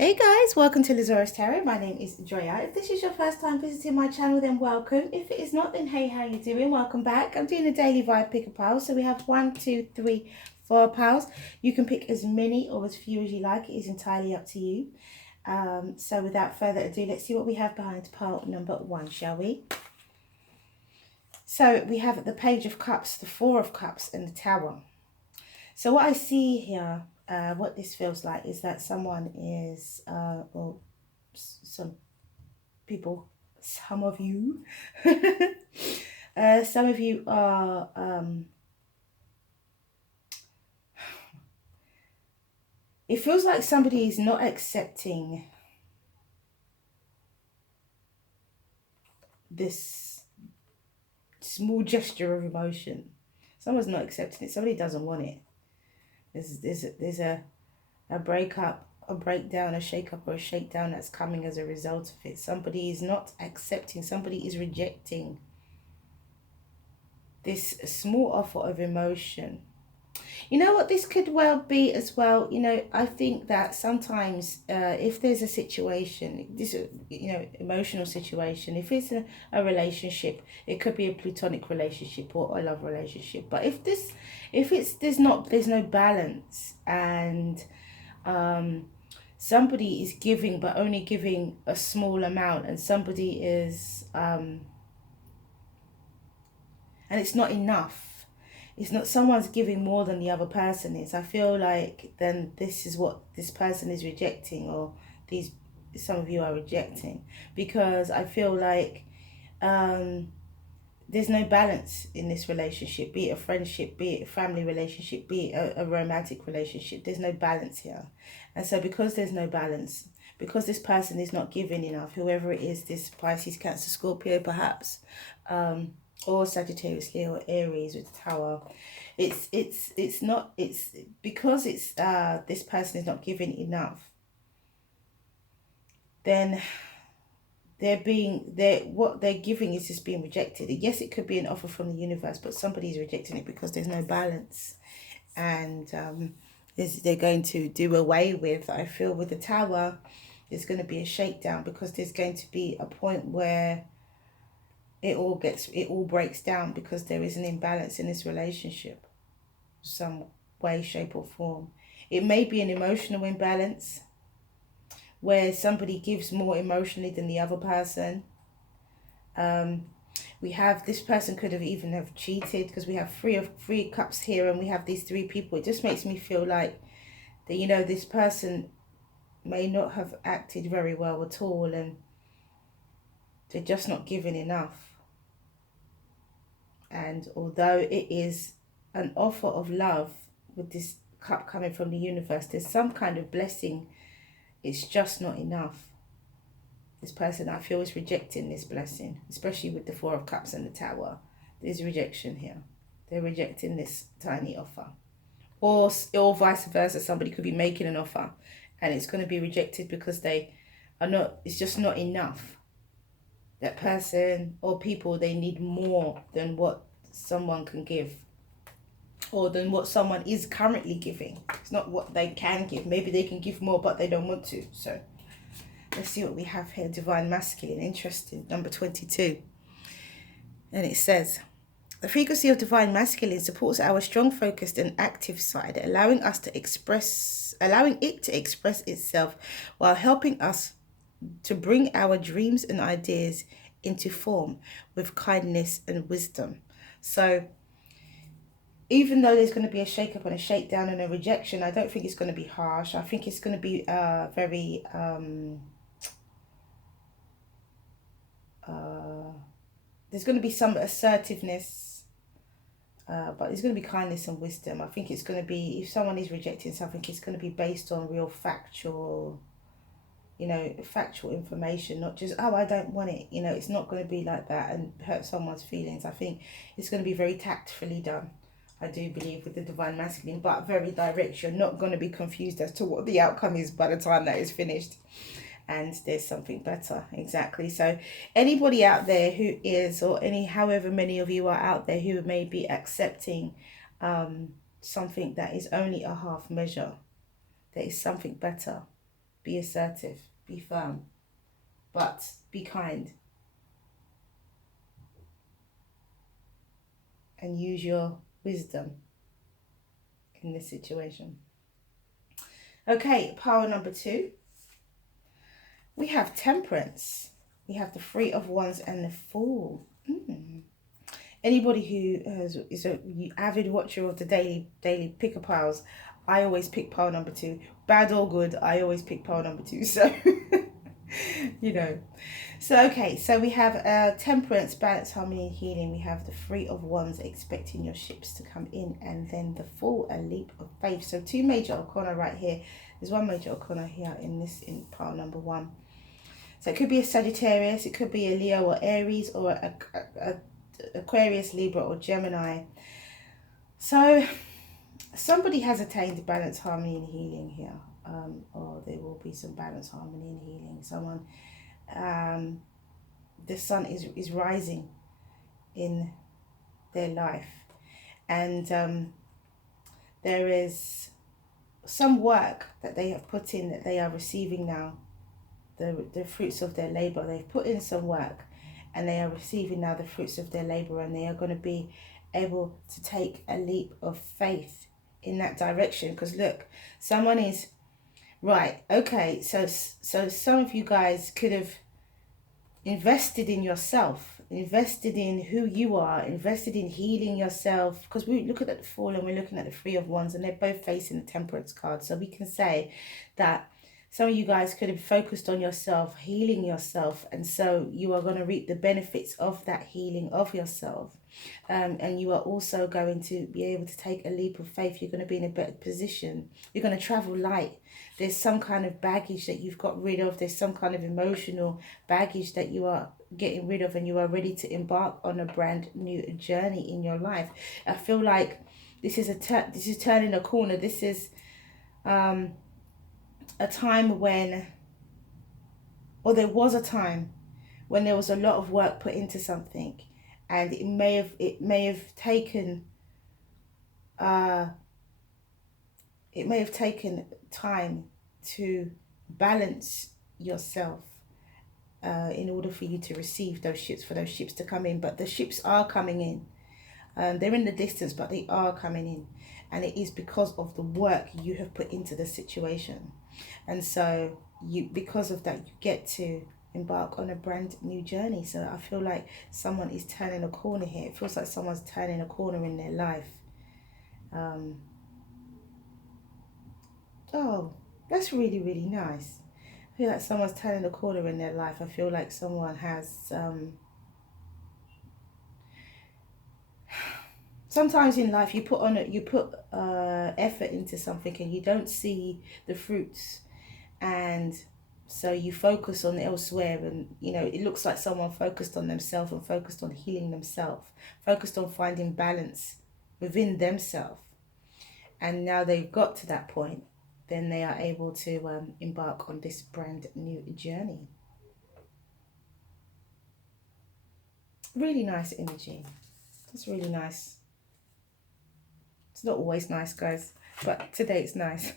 Hey guys, welcome to Zarious Tarot. My name is Drea. If this is your first time visiting my channel, then welcome. If it is not, then hey, how you doing? Welcome back. I'm doing a daily vibe pick a pile. So we have 1, 2, 3, 4 piles. You can pick as many or as few as you like. It is entirely up to you. So without further ado, let's see what we have behind pile number 1, shall we? So we have the Page of Cups, the Four of Cups, and the Tower. So what I see here, what this feels like is that someone is, well, some people, some of you, some of you are, it feels like somebody is not accepting this small gesture of emotion. Someone's not accepting it. Somebody doesn't want it. There's a breakup, a breakdown, a shake-up, or a shakedown that's coming as a result of it. Somebody is not accepting. Somebody is rejecting this small offer of emotion. You know what this could well be as well? You know, I think that sometimes if there's a situation, this, you know, emotional situation, if it's a relationship, it could be a platonic relationship or a love relationship. But there's no balance, and somebody is giving but only giving a small amount, and somebody is and it's not enough. It's not, someone's giving more than the other person is. I feel like then this is what this person is rejecting, or some of you are rejecting, because I feel like there's no balance in this relationship, be it a friendship, be it a family relationship, be it a romantic relationship. There's no balance here. And so because there's no balance, because this person is not giving enough, whoever it is, this Pisces, Cancer, Scorpio perhaps, or Sagittarius, Leo, or Aries with the Tower, it's because it's this person is not giving enough, then what they're giving is just being rejected. Yes, it could be an offer from the universe, but somebody's rejecting it because there's no balance, and they're going to do away with, I feel, with the Tower. There's going to be a shakedown, because there's going to be a point where it all breaks down, because there is an imbalance in this relationship, some way, shape, or form. It may be an emotional imbalance where somebody gives more emotionally than the other person. We have, this person could have even have cheated, because we have three cups here, and we have these 3 people. It just makes me feel like that, you know, this person may not have acted very well at all, and they're just not giving enough. And although it is an offer of love with this cup coming from the universe, there's some kind of blessing. It's just not enough. This person, I feel, is rejecting this blessing, especially with the 4 of Cups and the Tower. There's rejection here. They're rejecting this tiny offer. Or vice versa, somebody could be making an offer and it's going to be rejected because they are not, it's just not enough. That person or people, they need more than what someone can give, or than what someone is currently giving. It's not what they can give. Maybe they can give more, but they don't want to. So let's see what we have here. Divine Masculine. Interesting. Number 22. And it says, the frequency of Divine Masculine supports our strong, focused, and active side, allowing it to express itself while helping us to bring our dreams and ideas into form with kindness and wisdom. So even though there's going to be a shake-up and a shakedown and a rejection, I don't think it's going to be harsh. I think it's going to be very there's going to be some assertiveness, but there's going to be kindness and wisdom. I think it's going to be, if someone is rejecting something, it's going to be based on real factual, you know, factual information, not just, oh, I don't want it. You know, it's not going to be like that and hurt someone's feelings. I think it's going to be very tactfully done, I do believe, with the Divine Masculine, but very direct. You're not going to be confused as to what the outcome is by the time that is finished. And there's something better. Exactly. So anybody out there who is, or however many of you are out there who may be accepting something that is only a half measure, there is something better. Be assertive, be firm, but be kind. And use your wisdom in this situation. Okay, power number 2. We have Temperance. We have the Three of Wands and the Fool. Anybody who is a avid watcher of the daily picker piles, I always pick pile number 2. Bad or good, I always pick pile number 2. So, you know. So, okay, so we have Temperance, Balance, Harmony, and Healing. We have the Three of Wands, expecting your ships to come in. And then the Fool, a leap of faith. So 2 major arcana right here. There's 1 major arcana here in pile number 1. So it could be a Sagittarius, it could be a Leo or Aries, or a Aquarius, Libra, or Gemini. So somebody has attained balance, harmony, and healing here. Or there will be some balance, harmony, and healing. Someone, the sun is rising in their life. And there is some work that they have put in that they are receiving now. The fruits of their labor. They've put in some work and they are receiving now the fruits of their labor, and they are going to be able to take a leap of faith in that direction. Because look, someone is right. Okay, so some of you guys could have invested in yourself, invested in who you are, invested in healing yourself. Because we look at the Fool and we're looking at the Three of Wands, and they're both facing the Temperance card. So we can say that some of you guys could have focused on yourself, healing yourself, and so you are going to reap the benefits of that healing of yourself. And you are also going to be able to take a leap of faith. You're going to be in a better position. You're going to travel light. There's some kind of baggage that you've got rid of. There's some kind of emotional baggage that you are getting rid of, and you are ready to embark on a brand new journey in your life. I feel like this is turning a corner. This is a time when, or there was a time when there was a lot of work put into something, and it may have taken time to balance yourself in order for you to receive those ships, for those ships to come in. But the ships are coming in. They're in the distance, but they are coming in, and it is because of the work you have put into the situation. And so because of that, you get to embark on a brand new journey. So I feel like someone is turning a corner here. It feels like someone's turning a corner in their life. Oh, that's really, really nice. I feel like someone's turning a corner in their life. I feel like someone has sometimes in life you put effort into something and you don't see the fruits, and so you focus on elsewhere. And you know, it looks like someone focused on themselves and focused on healing themselves, focused on finding balance within themselves, and now they've got to that point, then they are able to embark on this brand new journey. Really nice energy. It's really nice. It's not always nice, guys, but today it's nice.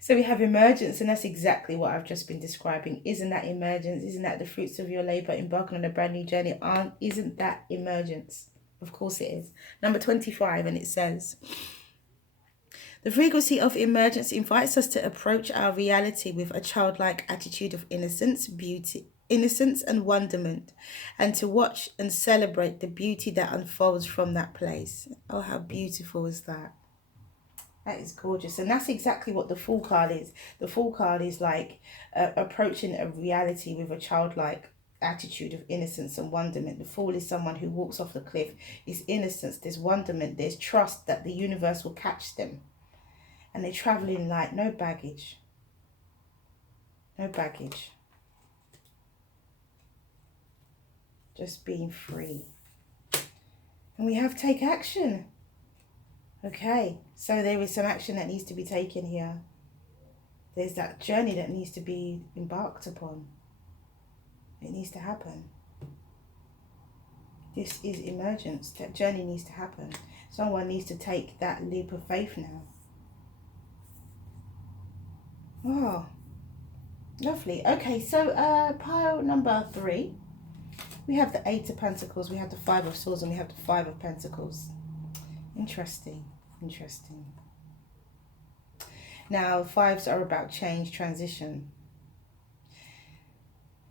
So we have emergence, and that's exactly what I've just been describing. Isn't that emergence? Isn't that the fruits of your labor, embarking on a brand new journey? Isn't that emergence? Of course it is. Number 25, and it says, the frequency of emergence invites us to approach our reality with a childlike attitude of innocence, and wonderment, and to watch and celebrate the beauty that unfolds from that place. Oh, how beautiful is that? That is gorgeous. And that's exactly what the Fool card is. The Fool card is like approaching a reality with a childlike attitude of innocence and wonderment. The Fool is someone who walks off the cliff. It's innocence, there's wonderment, there's trust that the universe will catch them. And they're traveling light, no baggage. No baggage. Just being free. And we have take action. Okay, so there is some action that needs to be taken here. There's that journey that needs to be embarked upon. It needs to happen. This is emergence. That journey needs to happen. Someone needs to take that leap of faith now. Oh, Lovely. Okay, so pile number 3. We have the 8 of Pentacles, we have the 5 of Swords, and we have the 5 of Pentacles. Interesting. Interesting. Now, 5s are about change, transition.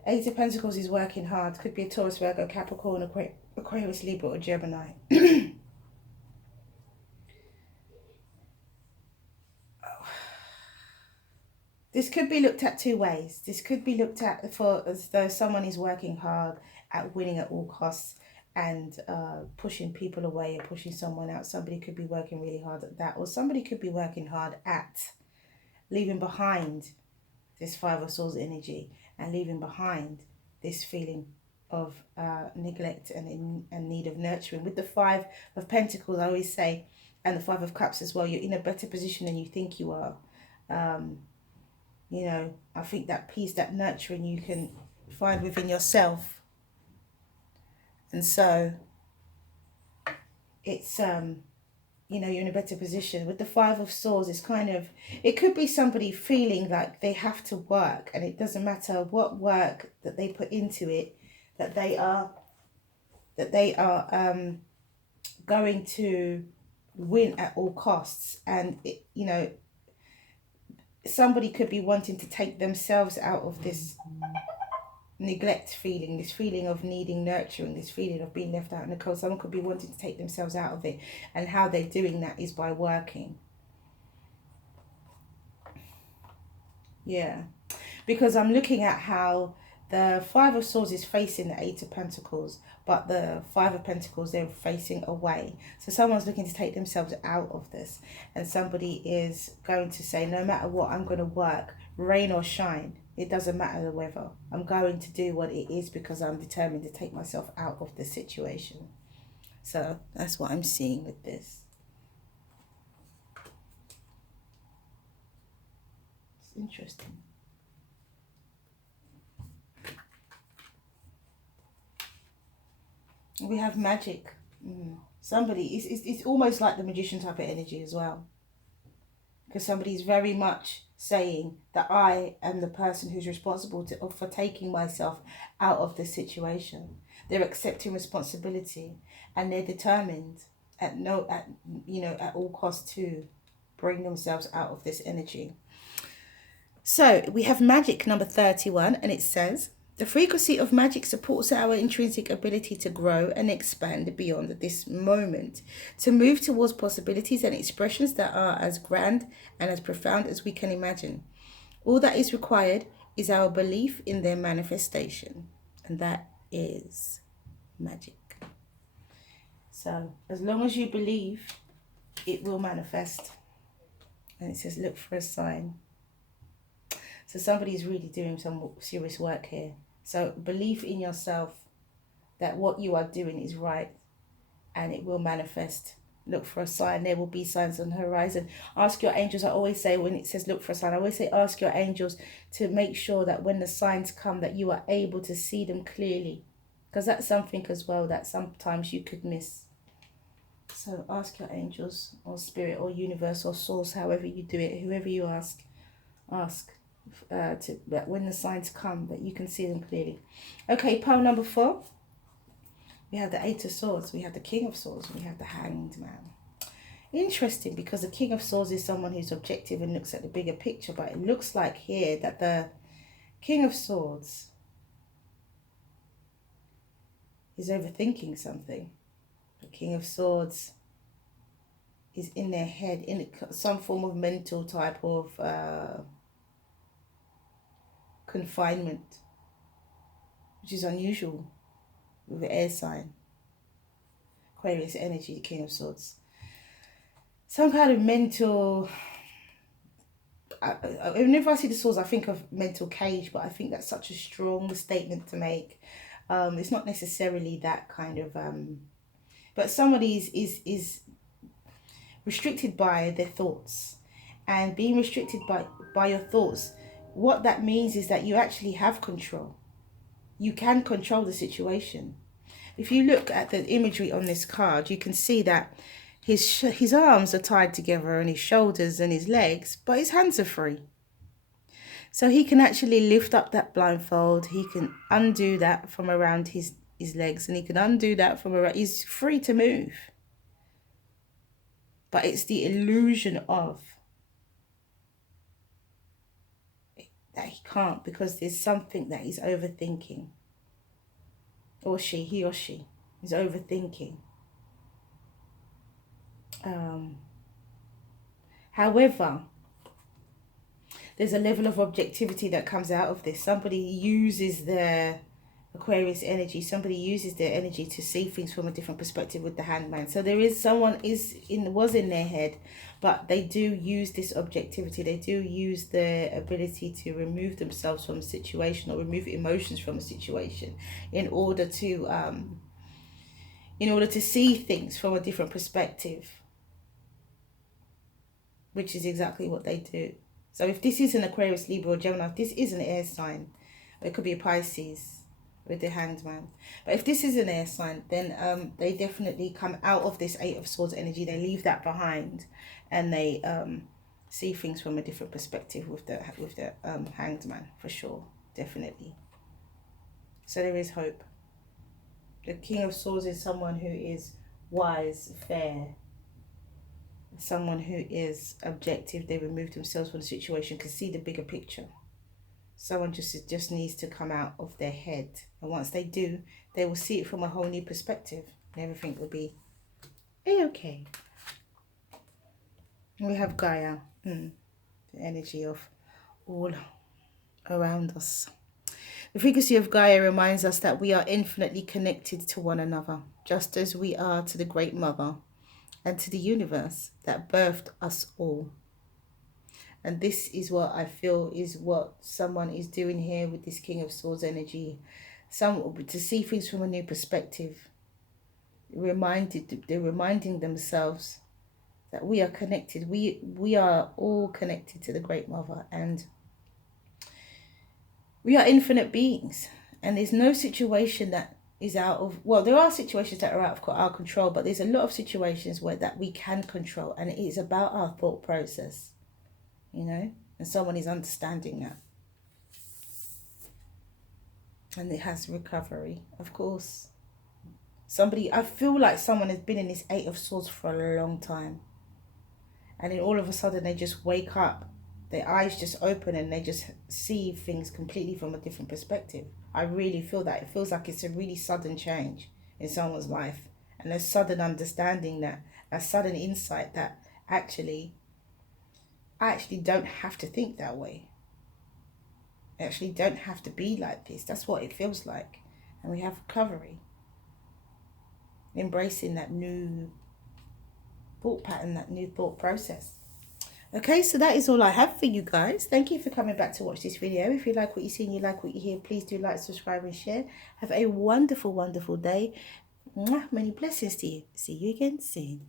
8 of Pentacles is working hard. Could be a Taurus, Virgo, Capricorn, Aquarius, Libra, or Gemini. This could be looked at 2 ways. This could be looked at for as though someone is working hard at winning at all costs and pushing people away or pushing someone out. Somebody could be working really hard at that, or somebody could be working hard at leaving behind this 5 of Swords energy and leaving behind this feeling of neglect and need of nurturing. With the 5 of Pentacles, I always say, and the 5 of Cups as well, you're in a better position than you think you are. You know, I think that peace, that nurturing you can find within yourself. And so it's, you know, you're in a better position. With the 5 of Swords, it's kind of, it could be somebody feeling like they have to work, and it doesn't matter what work that they put into it, that they are going to win at all costs. And it, you know, somebody could be wanting to take themselves out of this neglect feeling, this feeling of needing nurturing, this feeling of being left out in the cold. Someone could be wanting to take themselves out of it, and how they're doing that is by working. Yeah, because I'm looking at how the 5 of Swords is facing the 8 of Pentacles, but the 5 of Pentacles, they're facing away. So someone's looking to take themselves out of this, and somebody is going to say, no matter what, I'm going to work, rain or shine. It doesn't matter the weather. I'm going to do what it is because I'm determined to take myself out of the situation. So that's what I'm seeing with this. It's interesting. We have magic. Somebody, it's almost like the Magician type of energy as well. Because somebody's very much saying that I am the person who's responsible for taking myself out of this situation. They're accepting responsibility, and they're determined at all costs to bring themselves out of this energy. So we have magic number 31, and it says, the frequency of magic supports our intrinsic ability to grow and expand beyond this moment, to move towards possibilities and expressions that are as grand and as profound as we can imagine. All that is required is our belief in their manifestation, and that is magic. So as long as you believe, it will manifest. And it says, look for a sign. So somebody's really doing some serious work here. So believe in yourself that what you are doing is right, and it will manifest. Look for a sign. There will be signs on the horizon. Ask your angels. I always say, when it says look for a sign, I always say ask your angels to make sure that when the signs come, that you are able to see them clearly, because that's something as well that sometimes you could miss. So ask your angels or spirit or universe or source, however you do it, whoever you ask that when the signs come, that you can see them clearly. Okay, pile number 4. We have the 8 of Swords, we have the King of Swords, and we have the Hanged Man. Interesting, because the King of Swords is someone who's objective and looks at the bigger picture, but it looks like here that the King of Swords is overthinking something. The King of Swords is in their head, in some form of mental type of confinement, which is unusual with the air sign. Aquarius energy, the King of Swords. Some kind of mental, whenever I see the swords, I think of mental cage, but I think that's such a strong statement to make. It's not necessarily that kind of, but somebody is restricted by their thoughts, and being restricted by your thoughts, what that means is that you actually have control. You can control the situation. If you look at the imagery on this card, you can see that his arms are tied together and his shoulders and his legs, but his hands are free. So he can actually lift up that blindfold. He can undo that from around his legs, and he can undo that from around. He's free to move. But it's the illusion of that he can't, because there's something that he's overthinking. Or she, he or she is overthinking. However, there's a level of objectivity that comes out of this. Somebody uses their Aquarius energy. Somebody uses their energy to see things from a different perspective with the Hangman. So there is someone was in their head, but they do use this objectivity. They do use their ability to remove themselves from a situation, or remove emotions from a situation, in order to see things from a different perspective, which is exactly what they do. So if this is an Aquarius, Libra, or Gemini, if this is an air sign, or it could be a Pisces with the Hanged Man. But if this is an air sign, then they definitely come out of this Eight of Swords energy. They leave that behind, and they see things from a different perspective with the Hanged Man, for sure, definitely. So there is hope. The King of Swords is someone who is wise, fair, someone who is objective. They remove themselves from the situation, can see the bigger picture. Someone just needs to come out of their head, and once they do, they will see it from a whole new perspective, and everything will be okay. We have Gaia, the energy of all around us. The frequency of Gaia reminds us that we are infinitely connected to one another, just as we are to the Great Mother and to the universe that birthed us all. And this is what I feel is what someone is doing here with this King of Swords energy. To see things from a new perspective. They're reminding themselves that we are connected. We are all connected to the Great Mother, and we are infinite beings. And there's no situation that is out of, well, there are situations that are out of our control, but there's a lot of situations that we can control, and it is about our thought process. And someone is understanding that. And it has recovery, of course. I feel like someone has been in this Eight of Swords for a long time. And then all of a sudden they just wake up. Their eyes just open and they just see things completely from a different perspective. I really feel that. It feels like it's a really sudden change in someone's life. And a sudden understanding a sudden insight that I actually don't have to think that way. I actually don't have to be like this. That's what it feels like. And we have recovery. Embracing that new thought pattern, that new thought process. Okay, so that is all I have for you guys. Thank you for coming back to watch this video. If you like what you see and you like what you hear, please do like, subscribe and share. Have a wonderful, wonderful day. Mwah, many blessings to you. See you again soon.